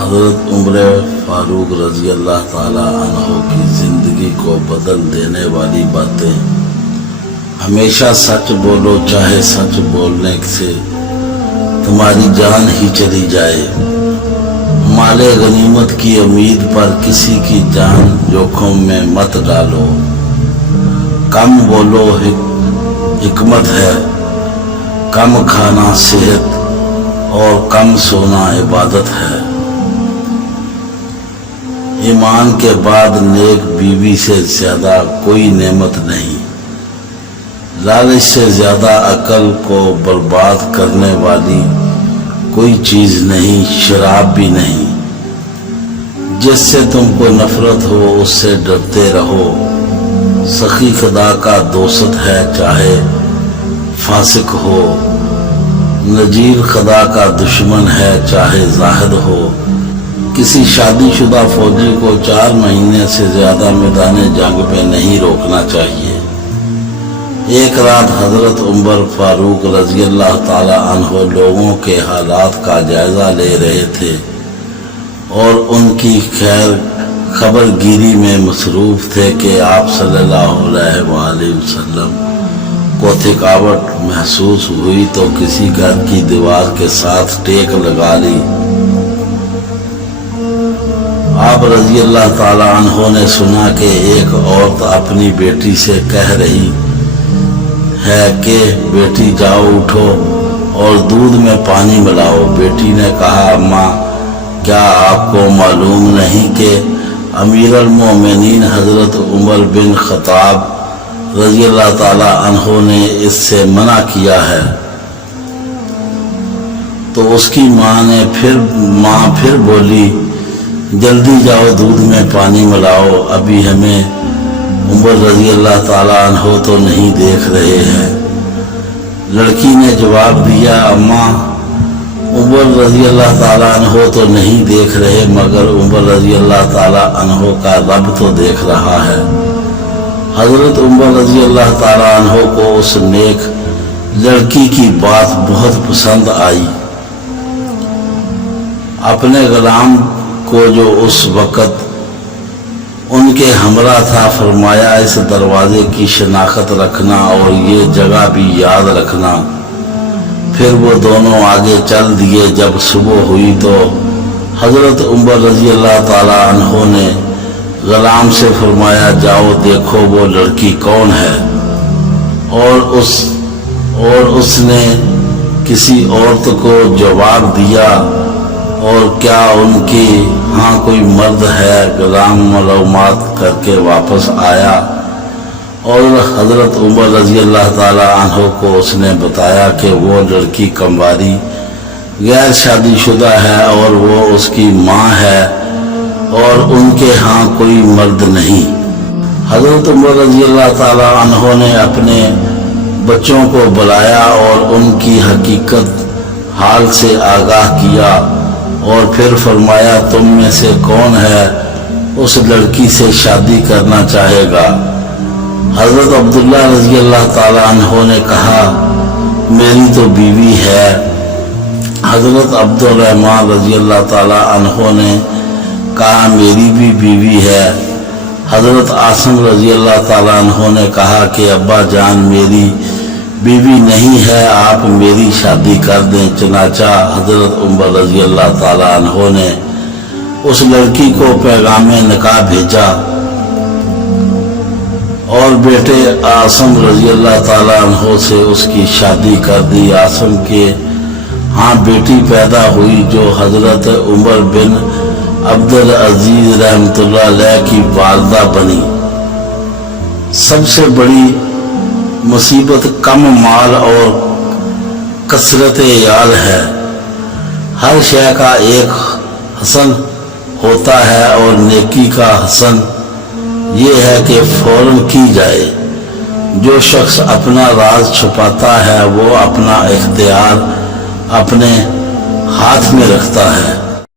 حضرت عمر فاروق رضی اللہ تعالیٰ عنہ کی زندگی کو بدل دینے والی باتیں۔ ہمیشہ سچ بولو، چاہے سچ بولنے سے تمہاری جان ہی چلی جائے۔ مال غنیمت کی امید پر کسی کی جان جوخم میں مت ڈالو۔ کم بولو حکمت ہے، کم کھانا صحت اور کم سونا عبادت ہے۔ ایمان کے بعد نیک بیوی سے زیادہ کوئی نعمت نہیں۔ لالچ سے زیادہ عقل کو برباد کرنے والی کوئی چیز نہیں، شراب بھی نہیں۔ جس سے تم کو نفرت ہو اس سے ڈرتے رہو۔ سخی خدا کا دوست ہے چاہے فاسق ہو، نجیر خدا کا دشمن ہے چاہے زاہد ہو۔ کسی شادی شدہ فوجی کو 4 مہینے سے زیادہ میدان جنگ پہ نہیں روکنا چاہیے۔ ایک رات حضرت عمر فاروق رضی اللہ تعالی عنہ لوگوں کے حالات کا جائزہ لے رہے تھے اور ان کی خیر خبر گیری میں مصروف تھے کہ آپ صلی اللہ علیہ وآلہ وسلم کو تھکاوٹ محسوس ہوئی تو کسی گھر کی دیوار کے ساتھ ٹیک لگا لی۔ آپ رضی اللہ تعالی عنہ نے سنا کہ ایک عورت اپنی بیٹی سے کہہ رہی ہے کہ بیٹی جاؤ اٹھو اور دودھ میں پانی ملاؤ۔ بیٹی نے کہا اماں کیا آپ کو معلوم نہیں کہ امیر المومنین حضرت عمر بن خطاب رضی اللہ تعالی عنہ نے اس سے منع کیا ہے؟ تو اس کی ماں پھر بولی جلدی جاؤ دودھ میں پانی ملاؤ، ابھی ہمیں عمر رضی اللہ تعالیٰ عنہ تو نہیں دیکھ رہے ہیں۔ لڑکی نے جواب دیا اماں عمر رضی اللہ تعالیٰ عنہ تو نہیں دیکھ رہے مگر عمر رضی اللہ تعالیٰ عنہ کا رب تو دیکھ رہا ہے۔ حضرت عمر رضی اللہ تعالیٰ عنہ کو اس نیک لڑکی کی بات بہت پسند آئی۔ اپنے غلام کو جو اس وقت ان کے ہمراہ تھا فرمایا اس دروازے کی شناخت رکھنا اور یہ جگہ بھی یاد رکھنا۔ پھر وہ دونوں آگے چل دیے۔ جب صبح ہوئی تو حضرت عمر رضی اللہ تعالی عنہ نے غلام سے فرمایا جاؤ دیکھو وہ لڑکی کون ہے، اور اس نے کسی عورت کو جواب دیا اور کیا ان کی ہاں کوئی مرد ہے؟ غلام معلومات کر کے واپس آیا اور حضرت عمر رضی اللہ تعالی عنہ کو اس نے بتایا کہ وہ لڑکی کنواری غیر شادی شدہ ہے اور وہ اس کی ماں ہے اور ان کے ہاں کوئی مرد نہیں۔ حضرت عمر رضی اللہ تعالی عنہ نے اپنے بچوں کو بلایا اور ان کی حقیقت حال سے آگاہ کیا اور پھر فرمایا تم میں سے کون ہے اس لڑکی سے شادی کرنا چاہے گا؟ حضرت عبداللہ رضی اللہ تعالیٰ عنہ نے کہا میری تو بیوی ہے۔ حضرت عبد الرحمن رضی اللہ تعالیٰ عنہ نے کہا میری بھی بیوی ہے۔ حضرت عاصم رضی اللہ تعالیٰ عنہ نے کہا کہ ابا جان میری بیوی نہیں ہے، آپ میری شادی کر دیں۔ چنانچہ حضرت عمر رضی اللہ تعالیٰ عنہ نے اس لڑکی کو پیغام نکاح بھیجا اور بیٹے عاصم رضی اللہ تعالیٰ عنہ سے اس کی شادی کر دی۔ عاصم کے ہاں بیٹی پیدا ہوئی جو حضرت عمر بن عبد العزیز رحمۃ اللہ علیہ کی والدہ بنی۔ سب سے بڑی مصیبت کم مال اور کثرت عیال ہے۔ ہر شے کا ایک حسن ہوتا ہے اور نیکی کا حسن یہ ہے کہ فوراً کی جائے۔ جو شخص اپنا راز چھپاتا ہے وہ اپنا اختیار اپنے ہاتھ میں رکھتا ہے۔